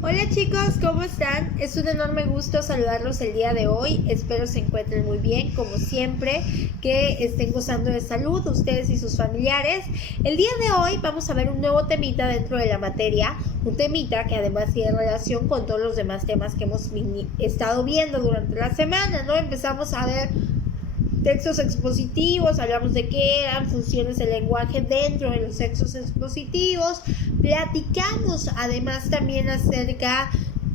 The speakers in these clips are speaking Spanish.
Hola chicos, ¿cómo están? Es un enorme gusto saludarlos el día de hoy. Espero se encuentren muy bien, como siempre, que estén gozando de salud ustedes y sus familiares. El día de hoy vamos a ver un nuevo temita dentro de la materia, un temita que además tiene relación con todos los demás temas que hemos estado viendo durante la semana, ¿no? Empezamos a ver textos expositivos, hablamos de qué eran funciones del lenguaje dentro de los textos expositivos, platicamos además también acerca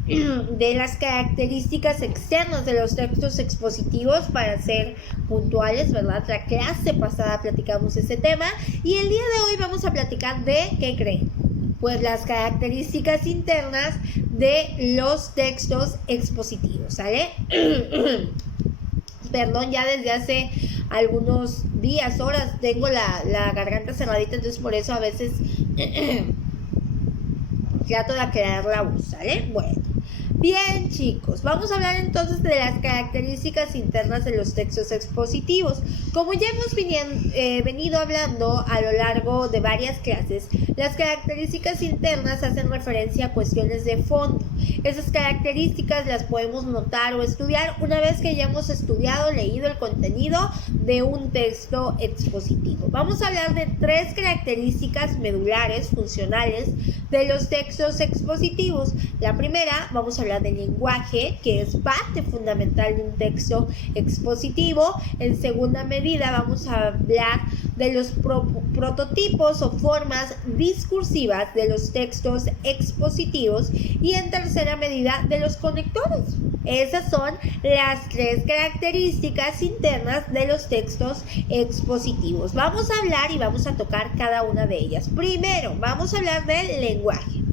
de las características externas de los textos expositivos para ser puntuales, ¿verdad? La clase pasada platicamos ese tema y el día de hoy vamos a platicar de, ¿qué creen? Pues las características internas de los textos expositivos, ¿sale? Perdón, ya desde hace algunos días, horas, tengo la garganta cerradita, entonces por eso a veces trato de aclarar la voz, ¿sale? Bueno. Bien, chicos, vamos a hablar entonces de las características internas de los textos expositivos. Como ya hemos venido hablando a lo largo de varias clases, las características internas hacen referencia a cuestiones de fondo. Esas características las podemos notar o estudiar una vez que hayamos estudiado, leído el contenido de un texto expositivo. Vamos a hablar de tres características medulares, funcionales, de los textos expositivos. La primera, vamos a hablar del lenguaje, que es parte fundamental de un texto expositivo. En segunda medida, vamos a hablar de los prototipos o formas discursivas de los textos expositivos y en tercera medida de los conectores. Esas son las tres características internas de los textos expositivos. Vamos a hablar y vamos a tocar cada una de ellas. Primero, vamos a hablar del lenguaje.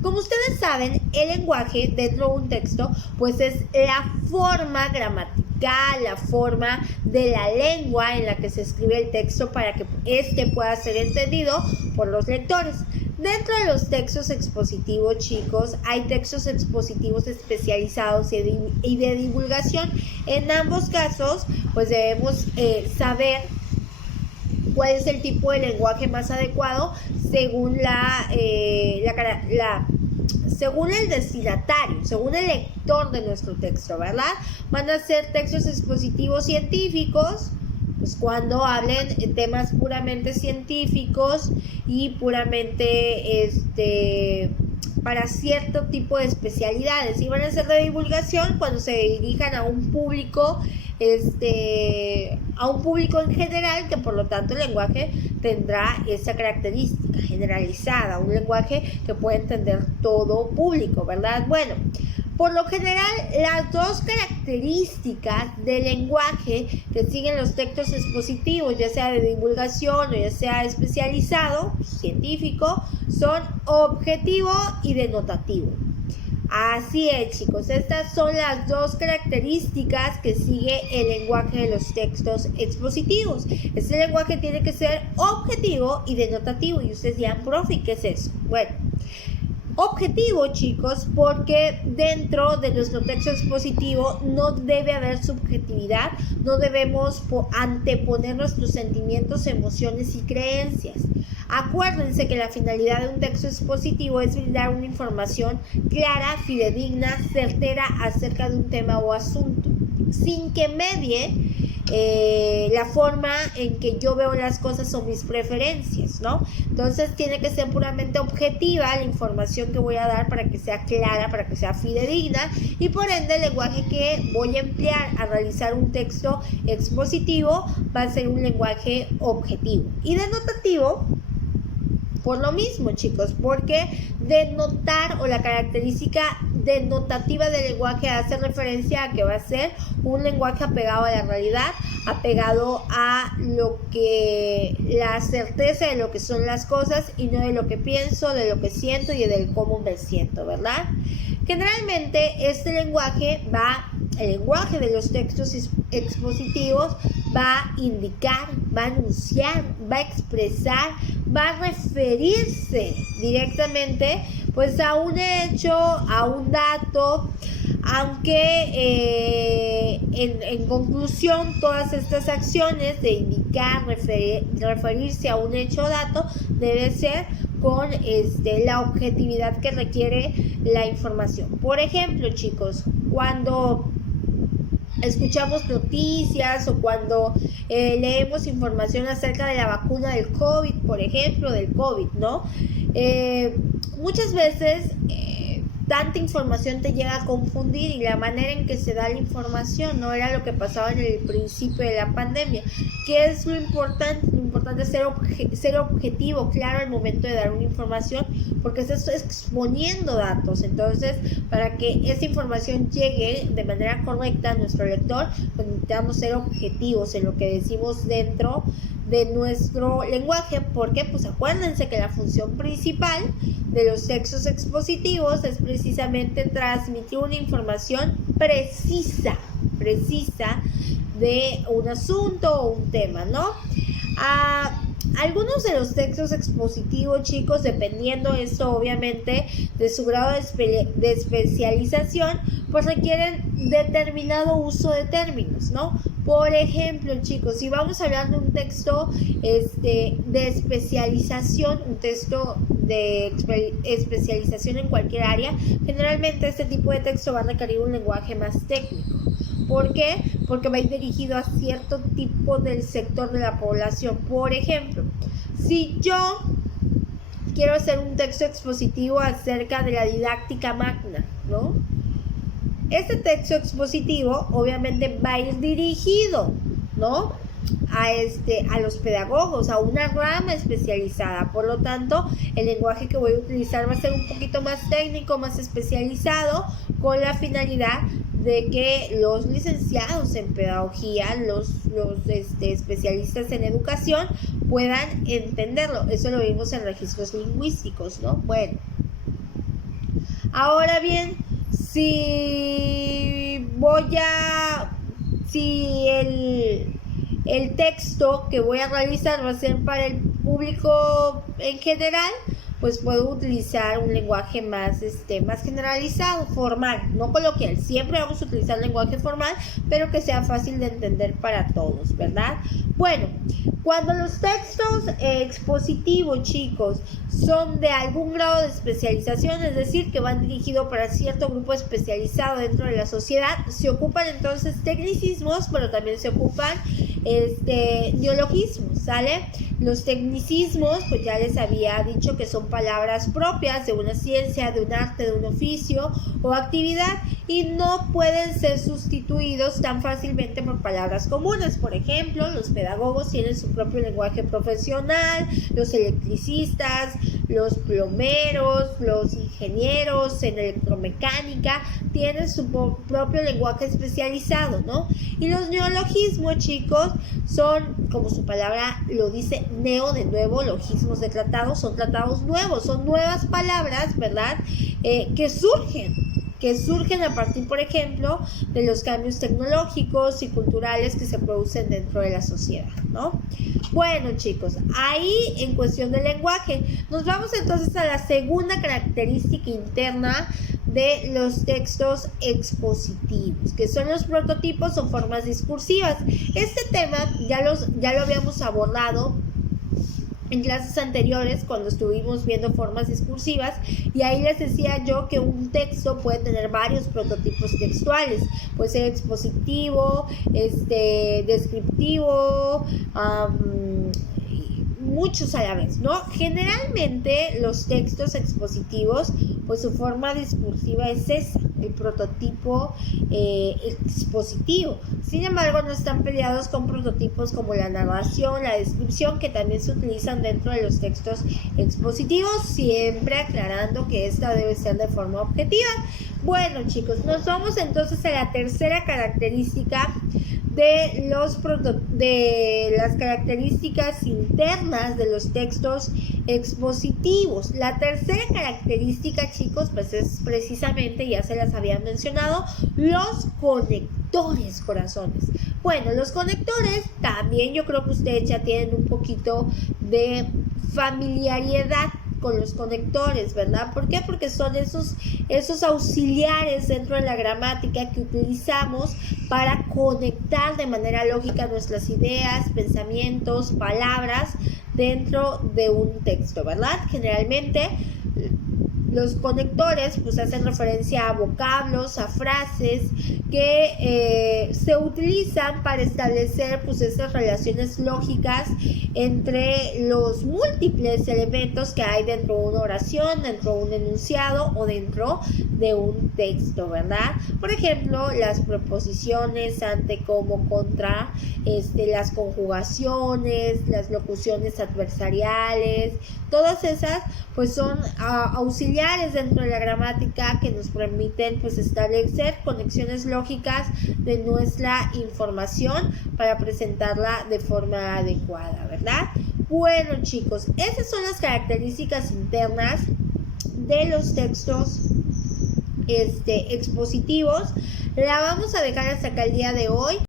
Como ustedes saben, el lenguaje dentro de un texto pues es la forma gramatical, la forma de la lengua en la que se escribe el texto para que éste pueda ser entendido por los lectores. Dentro de los textos expositivos, chicos, hay textos expositivos especializados y de divulgación. En ambos casos, pues debemos saber cuál es el tipo de lenguaje más adecuado según según el destinatario, según el lector de nuestro texto, ¿verdad? Van a ser textos expositivos científicos, pues cuando hablen temas puramente científicos y puramente para cierto tipo de especialidades, y van a ser de divulgación cuando se dirijan a un público en general, que por lo tanto el lenguaje tendrá esa característica generalizada, un lenguaje que puede entender todo público, ¿verdad? Bueno, por lo general, las dos características del lenguaje que siguen los textos expositivos, ya sea de divulgación o ya sea especializado, científico, son objetivo y denotativo. Así es, chicos, estas son las dos características que sigue el lenguaje de los textos expositivos. Este lenguaje tiene que ser objetivo y denotativo. Y ustedes dirán, profe, ¿qué es eso? Bueno, objetivo, chicos, porque dentro de nuestro texto expositivo no debe haber subjetividad, no debemos anteponer nuestros sentimientos, emociones y creencias. Acuérdense que la finalidad de un texto expositivo es brindar una información clara, fidedigna, certera acerca de un tema o asunto, sin que medie la forma en que yo veo las cosas o mis preferencias, ¿no? Entonces tiene que ser puramente objetiva la información que voy a dar para que sea clara, para que sea fidedigna, y por ende el lenguaje que voy a emplear a realizar un texto expositivo va a ser un lenguaje objetivo. Y denotativo, por lo mismo, chicos, porque denotar o la característica denotativa del lenguaje hace referencia a que va a ser un lenguaje apegado a la realidad, apegado a la certeza de lo que son las cosas y no de lo que pienso, de lo que siento y del cómo me siento, ¿verdad? Generalmente el lenguaje de los textos expositivos va a indicar, va a anunciar, va a expresar, va a referirse directamente pues a un hecho, a un dato, aunque en conclusión todas estas acciones de indicar, referirse a un hecho o dato debe ser con la objetividad que requiere la información. Por ejemplo, chicos, cuando escuchamos noticias o cuando leemos información acerca de la vacuna del COVID, por ejemplo, del COVID, ¿no? Muchas veces tanta información te llega a confundir, y la manera en que se da la información no era lo que pasaba en el principio de la pandemia. ¿Qué es lo importante? Lo importante es ser objetivo, claro, al momento de dar una información, porque estás exponiendo datos. Entonces, para que esa información llegue de manera correcta a nuestro lector, pues necesitamos ser objetivos en lo que decimos dentro de nuestro lenguaje, porque pues acuérdense que la función principal de los textos expositivos es precisamente transmitir una información precisa de un asunto o un tema, ¿no? Algunos de los textos expositivos, chicos, dependiendo esto obviamente de su grado de especialización, pues requieren determinado uso de términos, ¿no? Por ejemplo, chicos, si vamos a hablar de un texto de especialización, un texto de especialización en cualquier área, generalmente este tipo de texto va a requerir un lenguaje más técnico. ¿Por qué? Porque va a ir dirigido a cierto tipo del sector de la población. Por ejemplo, si yo quiero hacer un texto expositivo acerca de la didáctica magna, ¿no? Este texto expositivo obviamente va a ir dirigido, ¿no?, a los pedagogos, a una rama especializada. Por lo tanto, el lenguaje que voy a utilizar va a ser un poquito más técnico, más especializado, con la finalidad de que los licenciados en pedagogía, los especialistas en educación puedan entenderlo. Eso lo vimos en registros lingüísticos, ¿no? Bueno, ahora bien, si el texto que voy a realizar va a ser para el público en general, pues puedo utilizar un lenguaje más generalizado, formal, no coloquial. Siempre vamos a utilizar lenguaje formal, pero que sea fácil de entender para todos, ¿verdad? Bueno, cuando los textos expositivos, chicos, son de algún grado de especialización, es decir, que van dirigidos para cierto grupo especializado dentro de la sociedad, se ocupan entonces tecnicismos, pero también se ocupan neologismos, ¿sale? Los tecnicismos, pues ya les había dicho que son palabras propias de una ciencia, de un arte, de un oficio o actividad, y no pueden ser sustituidos tan fácilmente por palabras comunes. Por ejemplo, los pedagogos tienen su propio lenguaje profesional, los electricistas, los plomeros, los ingenieros en electromecánica tienen su propio lenguaje especializado, ¿no? Y los neologismos, chicos, son, como su palabra lo dice, neo, de nuevo, logismos de tratados, son tratados nuevos, son nuevas palabras, ¿verdad? Que surgen a partir, por ejemplo, de los cambios tecnológicos y culturales que se producen dentro de la sociedad, ¿no? Bueno, chicos, ahí en cuestión del lenguaje, nos vamos entonces a la segunda característica interna de los textos expositivos, que son los prototipos o formas discursivas. Este tema ya lo habíamos abordado en clases anteriores cuando estuvimos viendo formas discursivas, y ahí les decía yo que un texto puede tener varios prototipos textuales. Puede ser expositivo, descriptivo, muchos a la vez, ¿no? Generalmente los textos expositivos, pues su forma discursiva es esa, el prototipo expositivo. Sin embargo, no están peleados con prototipos como la narración, la descripción, que también se utilizan dentro de los textos expositivos, siempre aclarando que esta debe ser de forma objetiva. Bueno, chicos, nos vamos entonces a la tercera característica de las características internas de los textos expositivos. La tercera característica, chicos, pues es precisamente, ya se las había mencionado, los conectores, corazones. Bueno, los conectores también yo creo que ustedes ya tienen un poquito de familiaridad con los conectores, ¿verdad? ¿Por qué? Porque son esos auxiliares dentro de la gramática que utilizamos para conectar de manera lógica nuestras ideas, pensamientos, palabras dentro de un texto, ¿verdad? Generalmente los conectores pues hacen referencia a vocablos, a frases que se utilizan para establecer pues esas relaciones lógicas entre los múltiples elementos que hay dentro de una oración, dentro de un enunciado o dentro de un texto, ¿verdad? Por ejemplo, las preposiciones, ante, como, contra, las conjugaciones, las locuciones adversariales, todas esas pues son auxiliares dentro de la gramática que nos permiten pues establecer conexiones lógicas de nuestra información para presentarla de forma adecuada, ¿verdad? Bueno, chicos, esas son las características internas de los textos expositivos. La vamos a dejar hasta acá el día de hoy.